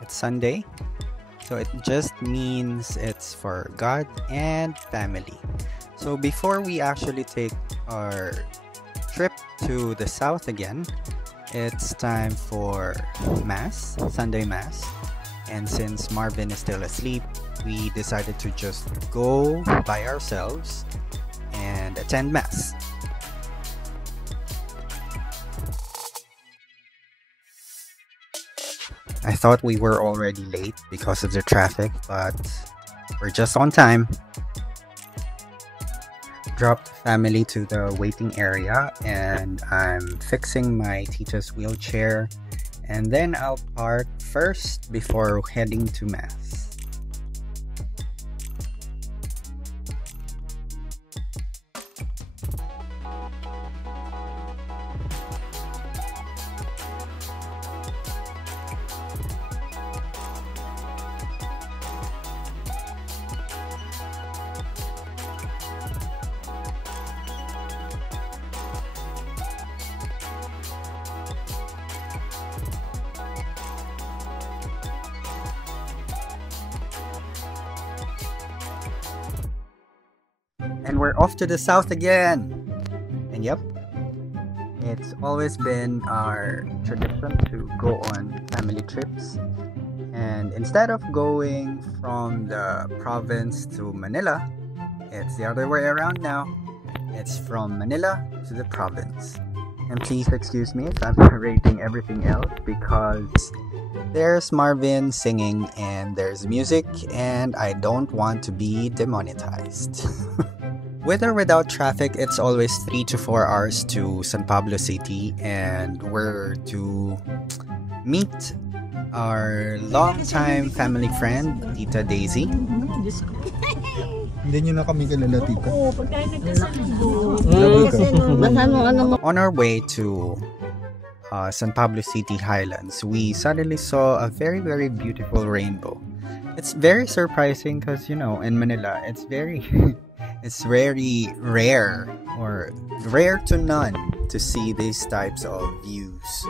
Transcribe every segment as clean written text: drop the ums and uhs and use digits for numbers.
It's Sunday, so it just means it's for God and family. So before we actually take our trip to the south again, it's time for Mass, Sunday Mass. And since Marvin is still asleep, we decided to just go by ourselves and attend Mass. I thought we were already late because of the traffic, but we're just on time. Dropped family to the waiting area and I'm fixing my tita's wheelchair, and then I'll park first before heading to Mass. And we're off to the south again. And yep, it's always been our tradition to go on family trips. And instead of going from the province to Manila, it's the other way around now. It's from Manila to the province. And please excuse me if I'm narrating everything else because there's Marvin singing and there's music and I don't want to be demonetized. With or without traffic, it's always 3 to 4 hours to San Pablo City, and we're to meet our longtime family friend, Tita Daisy. Hindi nyo na kami kilala, tita. Oo, pagkain nagkasalubong. On our way to San Pablo City Highlands, we suddenly saw a very, very beautiful rainbow. It's very surprising because, you know, in Manila, it's very rare or rare to none to see these types of views.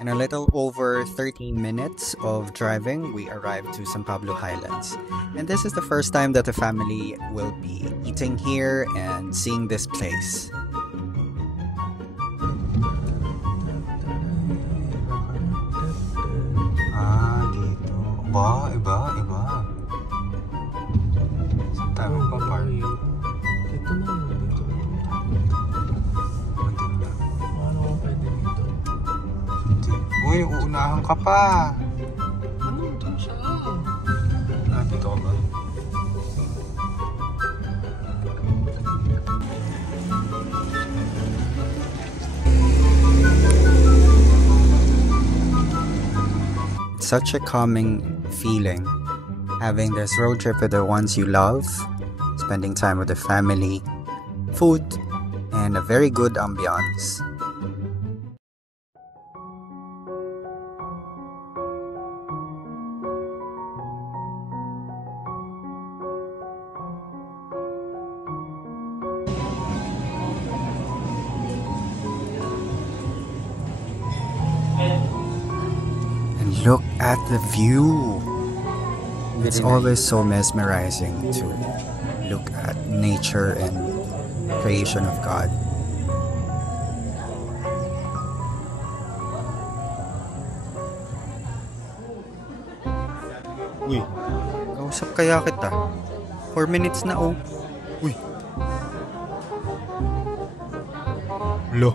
In a little over 13 minutes of driving, we arrived to San Pablo Highlands. And this is the first time that the family will be eating here and seeing this place. Dito. Iba. Saan tayo magpa-park? Dito na. Maganda. Ano kung pwede dito? Hindi. Uy, uunahan ka pa. Ano? Dito siya. Dito ka ba? It's such a calming feeling having this road trip with the ones you love, spending time with the family, food, and a very good ambiance. And look at the view. It's always so mesmerizing to look at nature and creation of God. Uy, kausap kaya kita. 4 minutes na oh. Uy. Lo.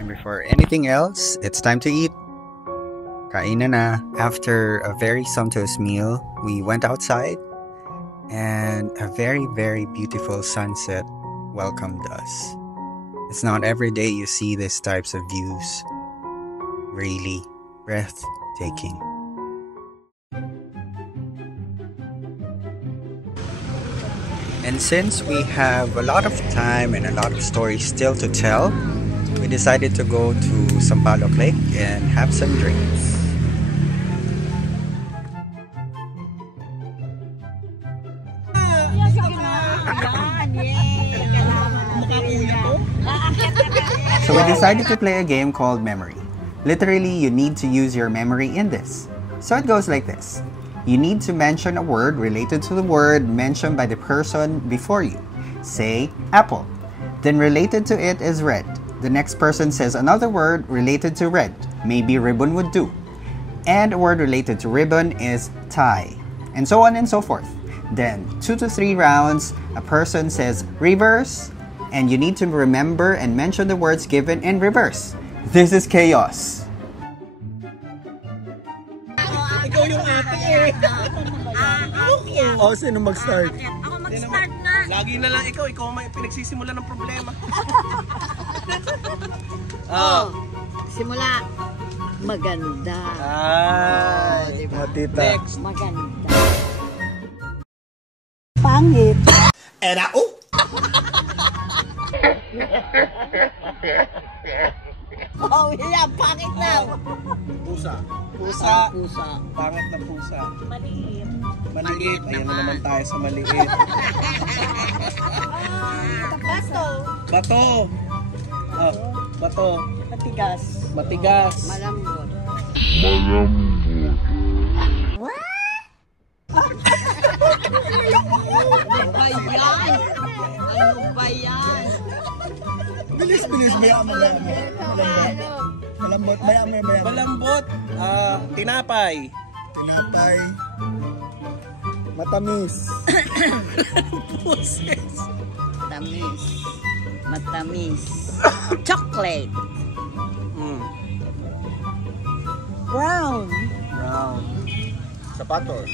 And before anything else, it's time to eat. Kain na. After a very sumptuous meal, we went outside and a very, very beautiful sunset welcomed us. It's not every day you see these types of views. Really breathtaking. And since we have a lot of time and a lot of stories still to tell, we decided to go to Sampaloc Lake and have some drinks. Yan, yay! So we decided to play a game called Memory. Literally, you need to use your memory in this. So it goes like this. You need to mention a word related to the word mentioned by the person before you. Say, apple. Then related to it is red. The next person says another word related to red. Maybe ribbon would do. And a word related to ribbon is tie. And so on and so forth. Then, 2 to 3 rounds, a person says reverse, and you need to remember and mention the words given in reverse. This is chaos. Ikaw yung ate eh. Sino mag-start? Ako mag-start na. Lagi na lang ikaw may pinagsisimula ng problema. Simula. Maganda. Diba? Tita. Next. Maganda. Pangit. Pangit lang. Pusa. Pangit na pusa. Maliit. Ayan na naman tayo sa maliit. Bato. Bato. Matigas. Malambot. Ano ba yan? Bilis. Malambot. Malambot. Tinapay. Matamis. Puses. Matamis. Chocolate. Brown. Sapatos.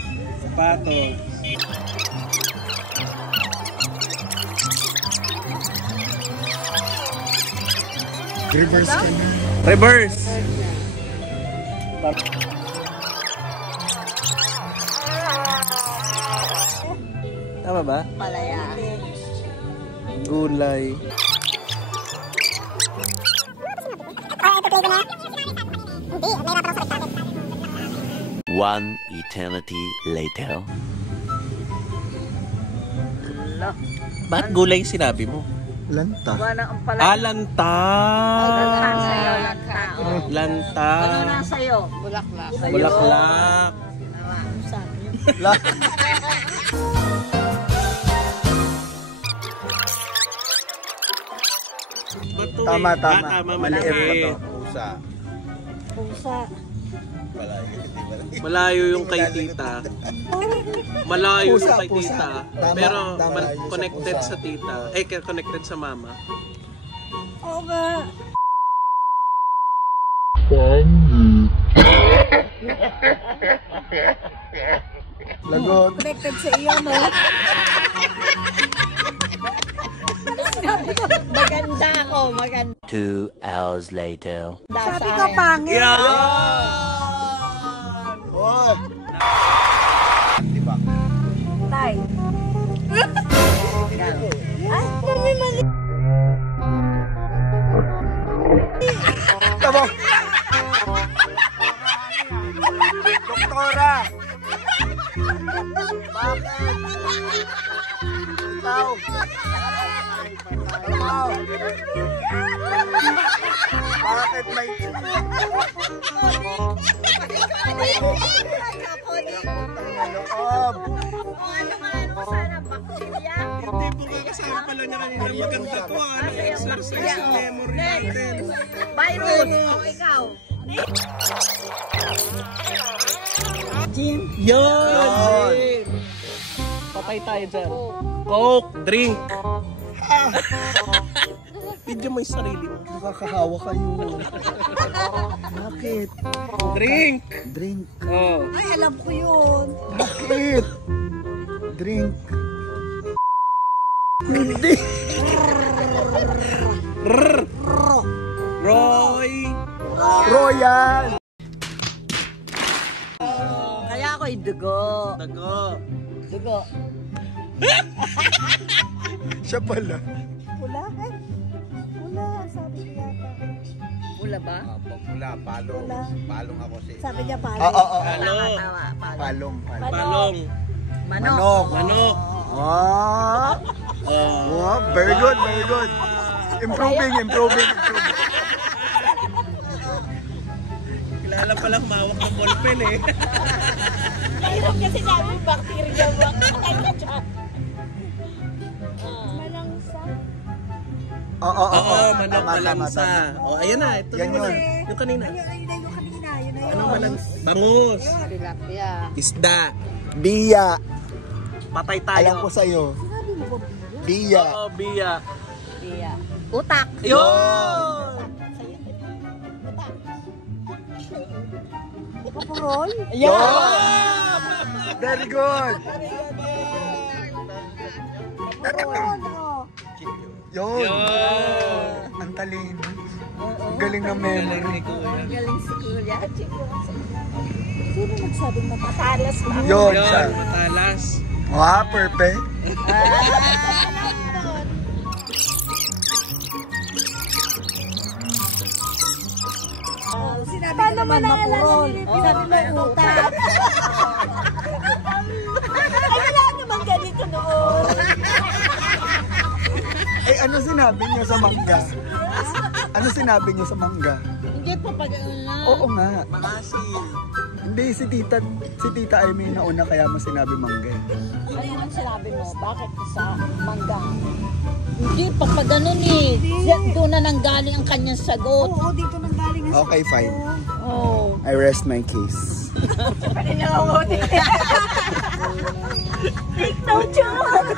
Reverse. Tama ba? Palaya. Gulay. One eternity later. Bakit gulay sinabi mo? Lanta. Lanta. Lanta. Ano na sa'yo? Bulaklak. Bulaklak. Tama. Maliit pa to. Pusa. Malayo yung kay tita. Pero connected sa tita. Connected sa mama. Oo nga. Lagot. Connected sa iyo, no? Maganda ako, maganda. 2 hours later. Sabi ko pangit. Tay. Ay, kami mali. Tama. Doktora. Bakit? Ikaw. Bakit may Hindi po kakasama pala niya kanina. Maganda to exercise sa memory natin. Byron, ikaw. Jim. Yun! Patay tayo dyan. Coke, drink. Video mo yung sarili mo. nakakahawa kayo? Bakit? Drink! Drink. Oh. Ay, alam ko yun. Bakit? Drink. Hindi. Roy! Royal! Kaya ako'y dugo. Dago. Dugo. Siya pala. Pula? Eh? Pula, sabi ko yata. Pula ba? Pula, palong. Pula. Palong ako si... Sabi niya palong. Oo. Palo. Tawa, palong. Palong. Palong. Manok. Manok. Ah! Oh. Oh, Very good, very good. Improving. Kilala palang mawak ng ballpen eh. Mahirap kasi namin bacteria ba? Patay na siya. Malangsa. Oo, manok malangsa. O, ayan na. Ito Yan naman. yun. Yung kanina. Ayun na yung kanina. Yun na yun. Anong malangs? Bangus. Tilapia. Isda. Biya. Patay tayo. Alam ko sa'yo. Sinabi mo ba? Biya. Oo, biya. Iya. Utak. Yun! Papuroy? Yun! Very good. Yun. Yun! Ang talino. Ang galing ng memory. Galing ni Kuya. Galing si Kuya. Sino nagsabing matatalas lang? Yun. Yun, Siya. matalas. Wow, perfect. Sinabi ko naman mapurol. Sinabi mo utak. Ay, wala naman ganito noon. Eh, ano sinabi niyo sa mangga? Ano sinabi niyo sa mangga? Hindi po pag Oo nga. Maasim. Hindi, si tita Amy nauna kaya mo sinabi mangga. Ano naman sinabi mo? Bakit sa mangga? Hindi, pag ganun eh. Doon na nanggaling ang kanyang sagot. Oo, dito nanggaling ang Okay, fine. Oo. I rest my case. No joke!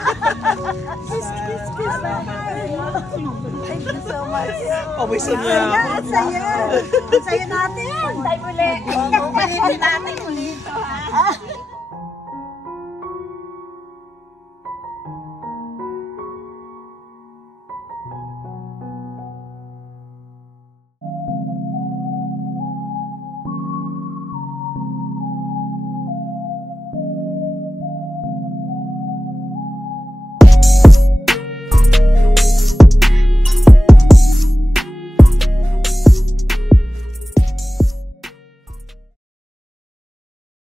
Thank you so much. Pawisan mo yan. Ang saya! Ang saya natin! Tayo ulit! Ulitin natin ulit.